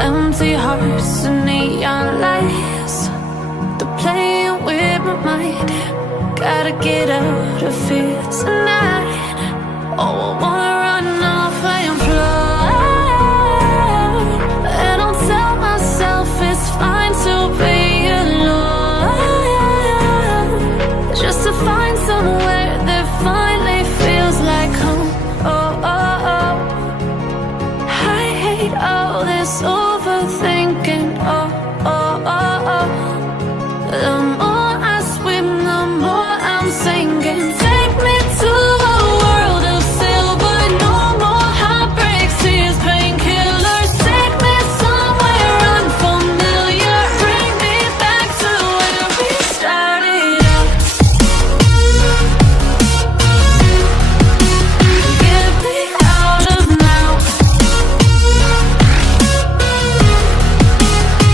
Empty hearts and neon lights, they're playing with my mind. Gotta get out of here tonight. Oh, I wanna run off and fly, and I'll tell myself it's fine to be alone, just to find somewhere that finally feels like home. Oh, oh, oh. I hate all this overthinking. Oh, oh, oh, oh. The more I swim, the more I'm sinking. Take me to a world of silver, no more heartbreaks, tears, painkillers. Take me somewhere unfamiliar, bring me back to where we started out. Get me out of now,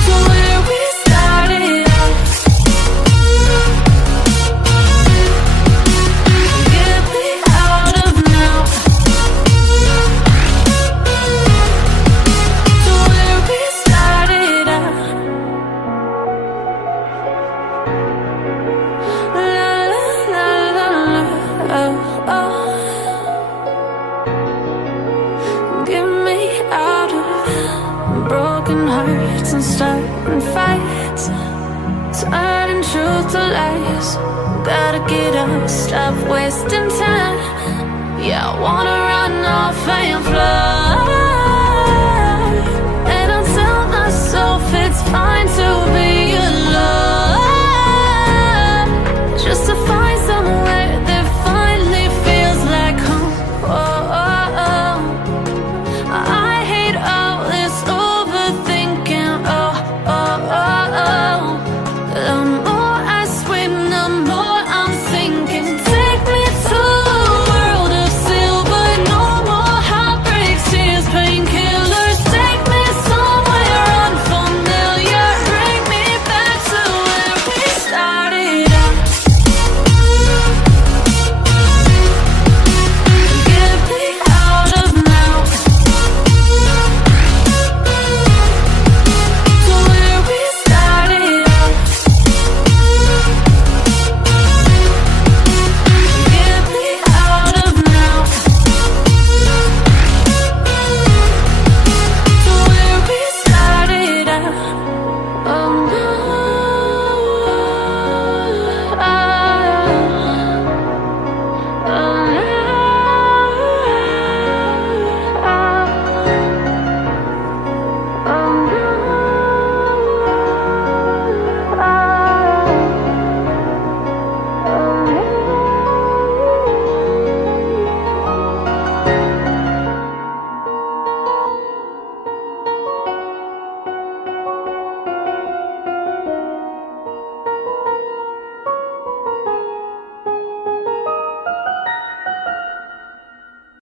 to where we started out. Get me out of now, to where we started out. La la la la la, oh, oh. Get me out of broken hearts and starting fights, turning truth to lies. Gotta get up, stop wasting time. Yeah, I wanna run off and fly.